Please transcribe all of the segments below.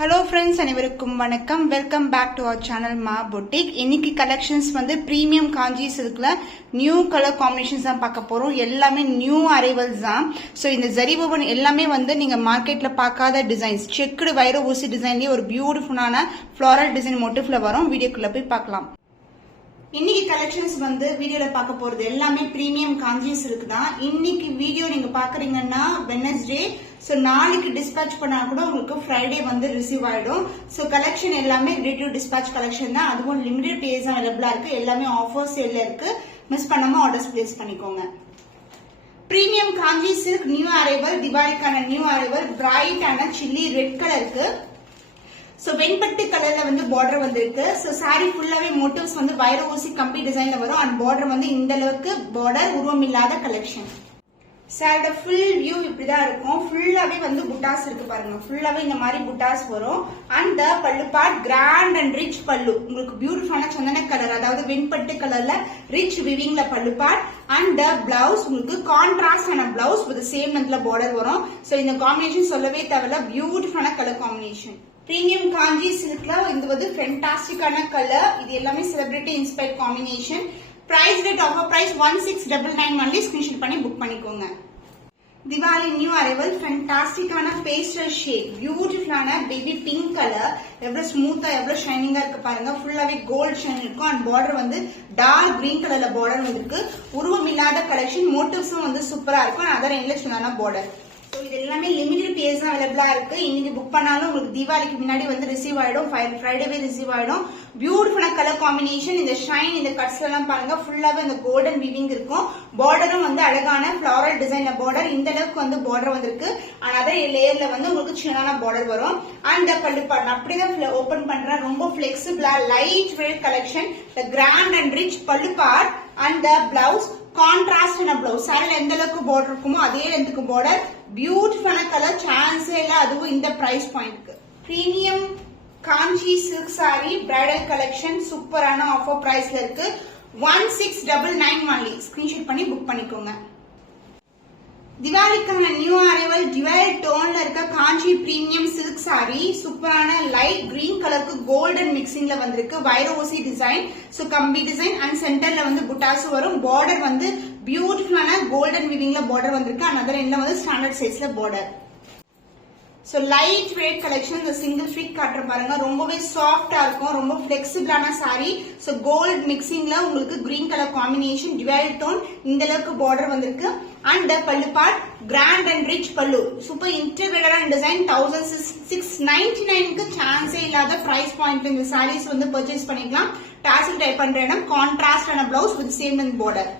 Hello friends, அனைவருக்கும் வணக்கம். Welcome back to our channel Maa boutique. இன்னைக்கு கலெக்ஷன்ஸ் வந்து பிரீமியம் காஞ்சி சில்க்ல நியூ கலர் காம்பினேஷன்ஸ் தான் பார்க்க போறோம். எல்லாமே நியூ அரைவல்ஸ் தான். ஸோ இந்த ஜரி ஓவன் எல்லாமே வந்து நீங்க மார்க்கெட்ல பார்க்காத டிசைன்ஸ், செக்குடு வைர ஊசி டிசைன்லயே ஒரு பியூட்டிஃபுல்லான ஃபிளாரல் டிசைன் மோட்டிவ்ல வரும். வீடியோக்குள்ள போய் பார்க்கலாம். இன்னைக்கு கலெக்ஷன்ஸ் வந்து வீடியோல பார்க்க போறது எல்லாமே பிரீமியம் காஞ்சி சில்க் தான். இன்னைக்கு வீடியோ நீங்க பாக்குறீங்கன்னா வெட்னஸ்டே, சோ நாளைக்கு டிஸ்பேட்ச் பண்ணா கூட உங்களுக்கு ஃப்ரைடே வந்து ரிசீவ் ஆயிடும். சோ கலெக்ஷன் எல்லாமே ரெடி டு டிஸ்பேட்ச் கலெக்ஷன் தான். அதுவும் லிமிடெட் பேஸ் அவைலபிளா இருக்கு. எல்லாமே ஆஃபர் சேல்ல இருக்கு. மிஸ் பண்ணாம ஆர்டர்ஸ் பிளேஸ் பண்ணிக்கோங்க. Premium Kanchi silk new arrival, திவாலிக்கான நியூ அரைவல், பிரைட்டான சில்லி ரெட் கலருக்கு. சோ வெண்பட்டு கலர்ல வந்து பார்டர் வந்திருக்கு. சோ சாரி ஃபுல்லாவே மோட்டிவ்ஸ் வந்து வைர ஊசி கம்பி டிசைன்ல வரும். அண்ட் பார்டர் வந்து இந்த அளவுக்கு பார்டர் உருவம் இல்லாத கலெக்ஷன். சாரோட ஃபுல் வியூ இப்படிதான் இருக்கும். ஃபுல்லாவே வந்து புட்டாஸ் இருக்கு பாருங்க. ஃபுல்லாவே இந்த மாதிரி புட்டாஸ் வரும். அண்ட் த பல்லு பார்ட் கிராண்ட் அண்ட் ரிச் பல்லு. உங்களுக்கு பியூட்டிஃபுல்லான சந்தன கலர், அதாவது வெண்பட்டு கலர்ல ரிச் விவிங்ல pallu part. And the blouse உங்களுக்கு கான்ட்ராஸ்ட் ஆன பிளவுஸ் வித் சேம் லென்த்ல பார்டர் வரும். சோ இந்த காம்பினேஷன் சொல்லவே தேவையில்ல, பியூட்டிஃபுல்லான கலர் காம்பினேஷன். பிரீமியம் காஞ்சி சில்க்ல இது வந்து ஃபென்டாஸ்டிக்கான கலர். இது எல்லாமே celebrity inspired combination. Price rate offer price 1699 only. Screenshot பண்ணி புக் பண்ணிக்கோங்க. திவாலி நியூ அரைவல், ஃபென்டாஸ்டிக்கான பேஸ்டல் ஷேட், பியூட்டிஃபுல்லான பேபி பிங்க் கலர். எவ்வளவு ஸ்மூத்தா எவ்வளவு ஷைனிங்கா இருக்கு பாருங்க. ஃபுல்லாவே கோல்ட் ஷைன் இருக்கும். அண்ட் பார்டர் வந்து டார்க் கிரீன் கலர்ல பார்டர் இருக்கு. உருவம் இல்லாத கலெக்ஷன். மோட்டிவ்ஸும் வந்து சூப்பரா இருக்கும். அதர் எண்ட்ல சொன்னான பார்டர். இது எல்லாமே லிமிடெட் பேஸ் தான் அவைலபிளா இருக்கு. இன்னைக்கு புக் பண்ணாலும் உங்களுக்கு தீபாவளிக்கு முன்னாடி வந்து ரிசீவ் ஆயிடும். ஃப்ரைடேவே ரிசீவ் ஆயிடும். பியூட்டிஃபுல்லான கலர் காம்பினேஷன். இந்த ஷைன், இந்த கட்ஸ்ல எல்லாம் பாருங்க. ஃபுல்லாவே இந்த கோல்டன் வீவிங் இருக்கும். பார்டரும் வந்து அழகான ஃபிளாரல் டிசைன்ல பார்டர். இந்த அளவுக்கு வந்து பார்டர் வந்திருக்கு. அண்ட் அதே லேயர்ல வந்து உங்களுக்கு சின்னதான பார்டர் வரும். அண்ட் பல்லு பார்ட் அப்படிதான் ஓபன் பண்றேன். ரொம்ப பிளெக்சிபிளா light weight collection. Grand and rich pallu part. And blouse contrast blouse. சாரில எந்த அளவுக்கு பார்டர் இருக்குமோ அதே லென்த்துக்கு பார்டர். பியூட்டிஃபுல்லான கலர், சான்ஸே இல்ல. அதுவும் இந்த price பாயிண்ட்க்கு. Premium Kanchi silk sorry bridal collection சூப்பரான ஆஃபர் பிரைஸ்ல இருக்கு. 1699 ஒன்லி. ஸ்கிரீன்ஷாட் பண்ணி புக் பண்ணிக்கோங்க. திவாலிக்கான நியூ அரைவல் டிவைல் டோன்ல இருக்க காஞ்சி பிரீமியம் சில்க் சாரி. சூப்பரான லைட் கிரீன் கலருக்கு கோல்டன் மிக்சிங்ல வந்திருக்கு. வைர ஊசி டிசைன், சோ கம்பி டிசைன். அண்ட் சென்டர்ல வந்து புட்டாஸ் வரும். பார்டர் வந்து பியூட்டிஃபுல்லான கோல்டன் வீவிங்ல பார்டர் வந்திருக்கு. அண்ட் அதர் எண்ட்ல வந்து ஸ்டாண்டர்ட் சைஸ்ல border. So light weight collection. இந்த சிங்கிள் ஃபிட் காட்டுற பாருங்க. ரொம்பவே சாஃப்டா இருக்கும். ரொம்ப பிளெக்சிபிளான சாரி. சோ கோல்ட் மிக்சிங்ல உங்களுக்கு கிரீன் கலர் காம்பினேஷன், டிவைல் டோன். இந்த அளவுக்கு பார்டர் வந்திருக்கு. And pallu part grand and rich pallu. Super இன்டர்கிரேட்டடான டிசைன். 1699க்கு சான்ஸே இல்லாத பிரைஸ் பாயிண்ட். இந்த சாரீஸ் வந்து பர்ச்சேஸ் பண்ணிக்கலாம். டாசல் டைப் பண்ற இடம், கான்ட்ராஸ்ட் ஆன blouse with same length border.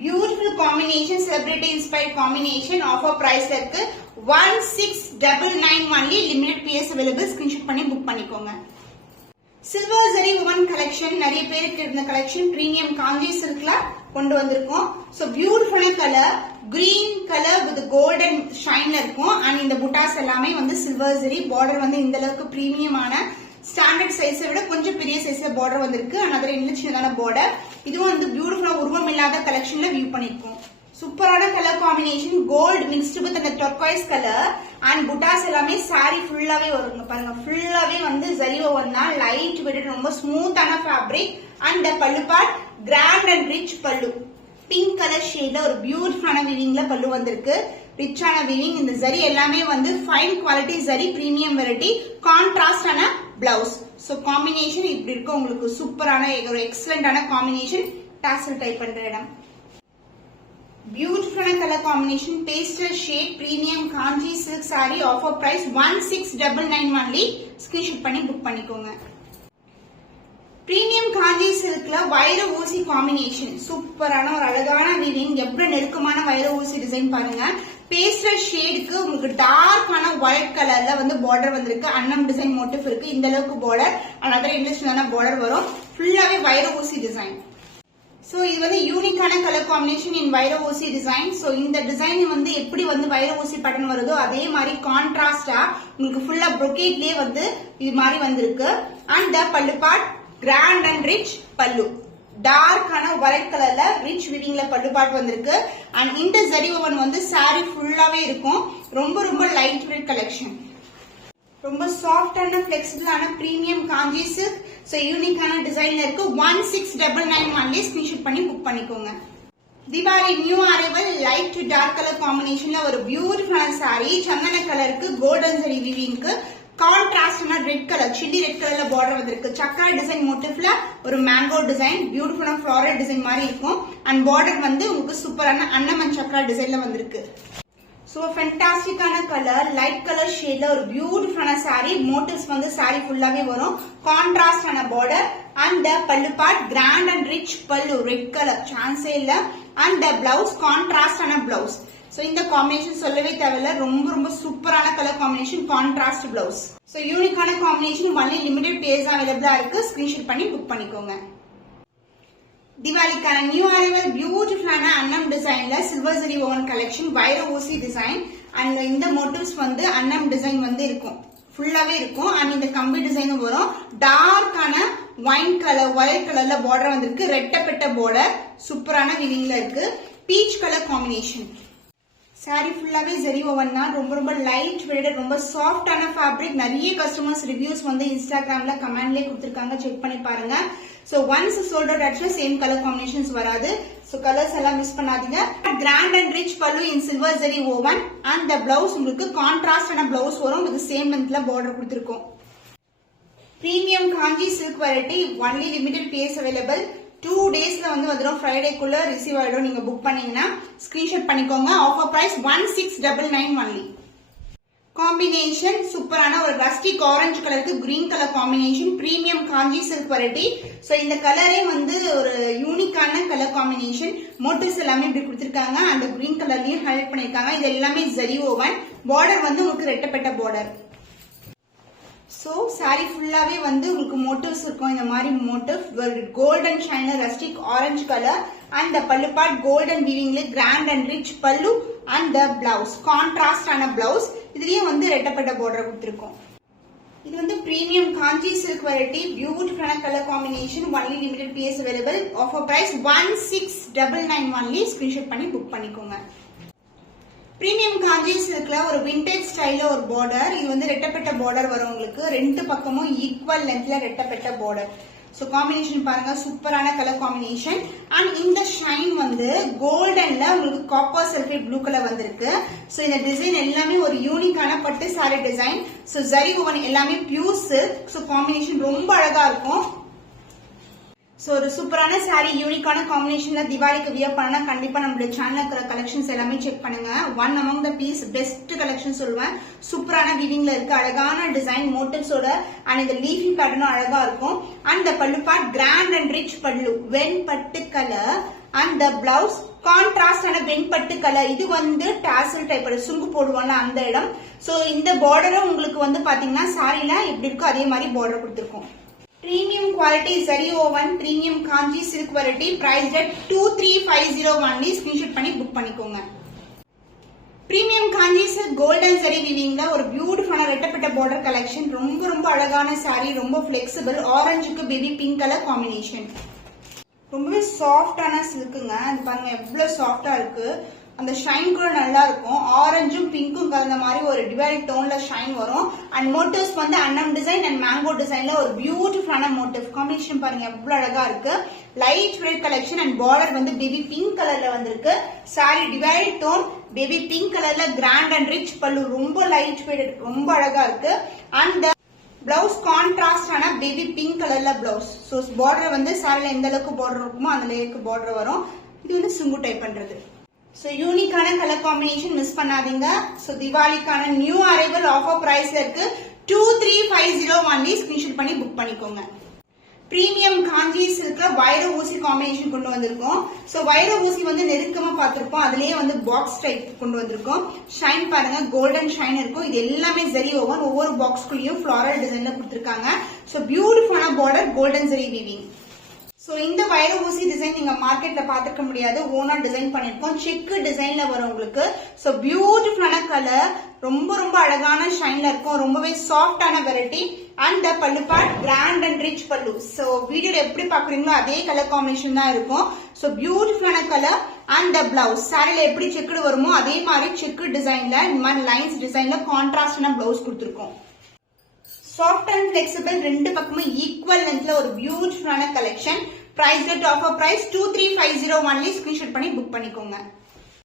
Beautiful combination, celebrity inspired combination. Offer பிரைஸ்ல இருக்கு. 1699 only. Limited piece available. Screenshot பண்ணி புக் பண்ணிக்கோங்க. Silver zari women collection. நிறைய பேருக்கு இருந்த கலெக்ஷன் பிரீமியம் காஞ்சி சில்க்ல கொண்டு வந்திருக்கோம். சோ பியூட்டிஃபுல்லான colour, green colour with golden ஷைன்ல இருக்கும். அண்ட் இந்த புட்டாஸ் எல்லாமே வந்து சில்வர் ஜரி. பார்டர் வந்து இந்த அளவுக்கு பிரீமியமான ஸ்டாண்டர்ட் சைஸை விட கொஞ்சம் பெரிய சைஸ்ல பார்டர் வந்திருக்கு. அண்ட் அதர் இன்னும் சின்னதான பார்டர். இதுவும் வந்து பியூட்டிஃபுல்லா உருவம் இல்லாத கலெக்ஷன்ல வியூ பண்ணிருக்கோம். சூப்பரான colour combination. Gold mixed with அந்த டர்க்வைஸ் கலர். அண்ட் புட்டாஸ் எல்லாமே சாரி ஃபுல்லாவே வருங்க பாருங்க. ஃபுல்லாவே வந்து ஜரி ஓவன் தான். லைட் வெயிட், ரொம்ப ஸ்மூத்தான fabric. And pallu part grand and rich pallu. Pink colour ஷேட்ல ஒரு பியூட்டிஃபுல்லான வீவிங்ல பல்லு வந்திருக்கு. ரிச்சான வீவிங். இந்த ஜரி எல்லாமே வந்து fine quality zari, premium variety. Contrast ஆன பிளவுஸ். சோ காம்பினேஷன் இப்படி இருக்கு. உங்களுக்கு சூப்பரான ஒரு எக்ஸலண்டான காம்பினேஷன். டாசல் டைப் பண்ற இடம். பியூட்டிஃபுல்லான colour combination, pastel shade, premium Kanchi silk sari. Offer price 1699 only. Screenshot பண்ணி புக் பண்ணிக்கோங்க. பிரீமியம் காஞ்சி சில்க்ல வைர ஊசி காம்பினேஷன். சூப்பரான ஒரு அழகான வீவிங். எவ்வளவு நெருக்கமான வைர ஊசி டிசைன் பாருங்க. பேஸ்டல் ஷேடுக்கு உங்களுக்கு டார்க்கான ஒயிட் கலர்ல வந்து பார்டர் வந்திருக்கு. அன்னம் டிசைன் மோட்டிவ் இருக்கு. இந்த அளவுக்கு பார்டர். அதர் இன்ட்ரெஸ்டான பார்டர் வரும். ஃபுல்லாவே வைர ஊசி டிசைன். சோ இது வந்து யூனிக்கான கலர் காம்பினேஷன் இன் வைர ஊசி டிசைன். சோ இந்த டிசைன் வந்து எப்படி வந்து வைர ஊசி பேட்டர்ன் வருதோ அதே மாதிரி கான்ட்ராஸ்டா உங்களுக்கு ஃபுல்லா ப்ரொகேட்லயே வந்து இது மாதிரி வந்திருக்கு. And pallu part grand and rich பல்லு. டார்க்கான ஒயிட் கலர்ல ரிச் வீவிங்ல பல்லு பார்ட் வந்திருக்கு. அண்ட் இந்த ஜரி ஓவன் வந்து சாரி ஃபுல்லாவே இருக்கும். ரொம்ப ரொம்ப லைட் வெயிட் கலெக்ஷன். ரொம்ப சாஃப்டான பிளெக்சிபிளான பிரீமியம் காஞ்சி சில்க். சோ யூனிக்கான டிசைன்ல இருக்கு. 1699 ஒன்லி. ஸ்கிரீன்ஷாட் பண்ணி புக் பண்ணிக்கோங்க. Deepavali new arrival light to dark colour காம்பினேஷன்ல ஒரு பியூட்டிஃபுல்லான சாரி. சந்தன கலருக்கு கோல்டன் சரி வீவிங்க்கு கான்ட்ராஸ்டான ரெட் கலர் சில்லி ரெட் கலர்ல பார்டர் வந்திருக்கு. சக்கரா டிசைன் மோட்டிவ்ல ஒரு மேங்கோ டிசைன் பியூட்டிஃபுல்லான ஃப்ளாரல் டிசைன் மாதிரி இருக்கும். அண்ட் பார்டர் வந்து உங்களுக்கு சூப்பரான அன்னமன் சக்கரா டிசைன்ல வந்திருக்கு. சோ ஃபேண்டாஸ்டிக்கான கலர் லைட் கலர் ஷேட்ல ஒரு பியூட்டிஃபுல்லான சாரி. மோட்டிவ்ஸ் வந்து சாரி ஃபுல்லாவே வரும். கான்ட்ராஸ்டான border and pallu part grand and rich pallu red colour சான்ஸே இல்ல. அண்ட் பிளவுஸ் கான்ட்ராஸ்டான பிளவுஸ். சோ இந்த காம்பினேஷன் சொல்லவே தேவையில்ல. ரொம்ப ரொம்ப சூப்பரான colour combination contrast blouse. So யூனிக்கான காம்பினேஷன் ஒன்லி லிமிடெட் பேஸ் அவைலபிளா இருக்கு. ஸ்கிரீன்ஷாட் பண்ணி புக் பண்ணிக்கோங்க. தீபாவளிக்கான நியூ அரைவல் பியூட்டிஃபுல்லான அன்னம் டிசைன்ல சில்வர் ஜரி ஓவன் கலெக்ஷன் வைர ஊசி டிசைன். அண்ட் இந்த மோட்டிவ்ஸ் வந்து அன்னம் டிசைன் வந்து இருக்கும் ஃபுல்லாவே இருக்கும். அண்ட் இந்த கம்பி டிசைனும் வரும். டார்க்கான ஒயின் கலர் வயலட் கலர்ல பார்டர் வந்திருக்கு. ரெட்டப்பட்ட பார்டர் சூப்பரான வீவிங்ல இருக்கு. Peach colour combination. சாரி ஃபுல்லாவே ஜரி ஓவன் தான். ரொம்ப ரொம்ப லைட் வெயிட் ரொம்ப சாஃப்டான ஃபேப்ரிக். நிறைய கஸ்டமர்ஸ் ரிவ்யூஸ் வந்து இன்ஸ்டாகிராம்ல கமெண்ட்லயே கொடுத்திருக்காங்க. செக் பண்ணி பாருங்க. சோ ஒன்ஸ் சோல்ட் அவுட் ஆச்சுன்னா சேம் கலர் காம்பினேஷன்ஸ் வராது. சோ கலர்ஸ் எல்லாம் மிஸ் பண்ணாதீங்க. Grand and rich pallu in silver zari woven. And blouse உங்களுக்கு கான்ட்ராஸ்டான பிளவுஸ் வரும். இது சேம் லென்த்ல பார்டர் கொடுத்திருக்கோம். Premium Kanchi silk variety only limited piece available. 2 டேஸ்ல வந்து வந்துடும். ஃப்ரைடேக்குள்ள ரிசீவ் ஆயிடும். நீங்க புக் பண்ணீங்கன்னா ஸ்கிரீன்ஷாட் பண்ணிக்கோங்க. Offer price 1699 only. காம்பினேஷன் சூப்பரான ஒரு ரஸ்டிக் ஆரஞ்சு கலருக்கு green colour combination. Premium Kanchi silk variety. So இந்த கலரே வந்து ஒரு யூனிக்கான கலர் காம்பினேஷன். மோட்டிவ்ஸ் எல்லாமே இப்படி கொடுத்திருக்காங்க. அந்த கிரீன் கலர்லயும் ஹைலைட் பண்ணிருக்காங்க. இது எல்லாமே ஜரி ஓவன். பார்டர் வந்து உங்களுக்கு ரெட்டப்பட்ட பார்டர். சோ சாரி ஃபுல்லாவே வந்து உங்களுக்கு மோட்டிவ்ஸ் இருக்கும். இந்த மாதிரி motif golden shiner rustic orange colour. And pallu part golden வீவிங்ல grand and rich pallu. And blouse கான்ட்ராஸ்டான பிளவுஸ். இதுலயும் வந்து ரெட்டப்பட்ட பார்டர் கொடுத்திருக்கோம். இது வந்து பிரீமியம் காஞ்சி சில்க் வெரைட்டி பியூட்டிஃபுல்லான colour combination. Only limited piece available. Offer price 1699 only. Screenshot பண்ணி புக் பண்ணிக்கோங்க. பிரீமியம் காஞ்சி சில்க்ல ஒரு விண்டேஜ் ஸ்டைல ஒரு பார்டர். இது வந்து ரெட்டப்பட்ட பார்டர் வரும் உங்களுக்கு. ரெண்டு பக்கமும் ஈக்குவல் லென்த்ல ரெட்டப்பட்ட பார்டர். சோ காம்பினேஷன் பாருங்க சூப்பரான கலர் காம்பினேஷன். அண்ட் இந்த ஷைன் வந்து கோல்டன்ல உங்களுக்கு காப்பர் சல்ஃபேட் ப்ளூ கலர் வந்திருக்கு. சோ இந்த டிசைன் எல்லாமே ஒரு யூனிக்கான பட்டு sari design. So zari woven எல்லாமே பியூர் சில்க். சோ காம்பினேஷன் ரொம்ப அழகா இருக்கும். சோ ஒரு சூப்பரான சாரி யூனிக்கான காம்பினேஷன்ல தீபாவளிக்கு வியர் பண்ணா கண்டிப்பா நம்மளுடைய சேனல்ல இருக்கிற கலெக்ஷன்ஸ் எல்லாமே செக் பண்ணுங்க. One among the piece best collection சொல்லுவேன். சூப்பரான வீவிங்ல இருக்கு. அழகான டிசைன் மோட்டிவ்ஸோட. அண்ட் இந்த லீஃபி பேட்டர்னும் அழகா இருக்கும். And pallu part grand and rich pallu வெண்பட்டு கலர். அண்ட் பிளவுஸ் கான்ட்ராஸ்டான வெண்பட்டு கலர். இது வந்து டாசல் டைப் சுங்கு போடுவாங்க அந்த இடம். சோ இந்த பார்டரும் உங்களுக்கு வந்து பாத்தீங்கன்னா சாரில எப்படி இருக்கோ அதே மாதிரி பார்டர் கொடுத்திருக்கோம். Premium quality zari woven premium Kanchi silk variety. Price at 2350 only. Screenshot பண்ணி புக் பண்ணிக்கோங்க. Premium Kanchi silk golden zari வீவிங்ல ஒரு பியூட்டிஃபுல்லான ரெட்டப்பட்ட பார்டர் கலெக்ஷன். ரொம்ப ரொம்ப அழகான சாரி. ரொம்ப பிளெக்சிபிள். ஆரஞ்சுக்கு பேபி பிங்க் கலர் காம்பினேஷன். ரொம்பவே சாஃப்டான சில்க்குங்க. அது பாருங்க எவ்வளவு சாஃப்டா இருக்கு. அந்த ஷைன் கூட நல்லா இருக்கும். ஆரஞ்சும் பிங்க்கும் கலந்த மாதிரி ஒரு டிவைட் டோன்ல ஷைன் வரும். அண்ட் மோட்டிவ்ஸ் வந்து அன்னம் டிசைன் அண்ட் மேங்கோ டிசைன்ல ஒரு பியூட்டிஃபுல்லான மோட்டிவ் காம்பினேஷன் பாருங்க எவ்வளவு அழகா இருக்கு. Light weight collection. And border வந்து பேபி பிங்க் கலர்ல வந்திருக்கு. Sari divide tone baby pink கலர்ல கிராண்ட் அண்ட் ரிச் பல்லு. ரொம்ப லைட் வெயிட் ரொம்ப அழகா இருக்கு. அண்ட் பிளவுஸ் கான்ட்ராஸ்டான பேபி பிங்க் கலர்ல பிளவுஸ். சோ பார்டர் வந்து சாரில எந்த அளவுக்கு பார்டர் இருக்குமோ அந்த அளவுக்கு பார்டர் வரும். இது வந்து சுங்கு டைப் பண்றது. சோ யூனிக்கான கலர் காம்பினேஷன் மிஸ் பண்ணாதீங்க. சோ தீபாவளிக்கான நியூ அரைவல் ஆஃபர் பிரைஸ்ல இருக்கு. 2350 ஒன்லி. ஸ்கிரீன்ஷாட் பண்ணி புக் பண்ணிக்கோங்க. பிரீமியம் காஞ்சி சில்க்ல வைர ஊசி காம்பினேஷன் கொண்டு வந்திருக்கோம். சோ வைர ஊசி வந்து நெருக்கமா பார்த்திருப்போம். அதுலயே வந்து பாக்ஸ் டைப் கொண்டு வந்திருக்கோம். ஷைன் பாருங்க கோல்டன் ஷைன் இருக்கும். இது எல்லாமே ஜரி ஓவன். ஒவ்வொரு பாக்ஸ்குள்ளயும் ஃபிளாரல் டிசைன்ல கொடுத்திருக்காங்க. சோ பியூட்டிஃபுல்லான border golden zari weaving. So இந்த வைர ஊசி டிசைன் நீங்க மார்க்கெட்ல பாத்துக்க முடியாது. ஓனா டிசைன் பண்ணிருக்கோம். செக் டிசைன்ல வரும் உங்களுக்கு. சோ பியூட்டிஃபுல்லான கலர். ரொம்ப ரொம்ப அழகான ஷைன்ல இருக்கும். ரொம்பவே சாஃப்டான variety. And pallu part grand and rich பல்லு. சோ வீடியோல எப்படி பாக்குறீங்களோ அதே கலர் காம்பினேஷன் தான் இருக்கும். சோ பியூட்டிஃபுல்லான கலர். அண்ட் பிளவுஸ் சாரில எப்படி செக்குடு வருமோ அதே மாதிரி செக்கு டிசைன்ல இந்த மாதிரி லைன்ஸ் டிசைன்ல கான்ட்ராஸ்டான பிளவுஸ் கொடுத்திருக்கோம். சாஃப்ட் அண்ட் பிளெக்சிபிள், ரெண்டு பக்கமும் ஈக்குவல் லென்த்ல ஒரு பியூட்டிஃபுல்லான collection. Price rate offer price 2350 only. Screenshot பண்ணி புக் பண்ணிக்கோங்க.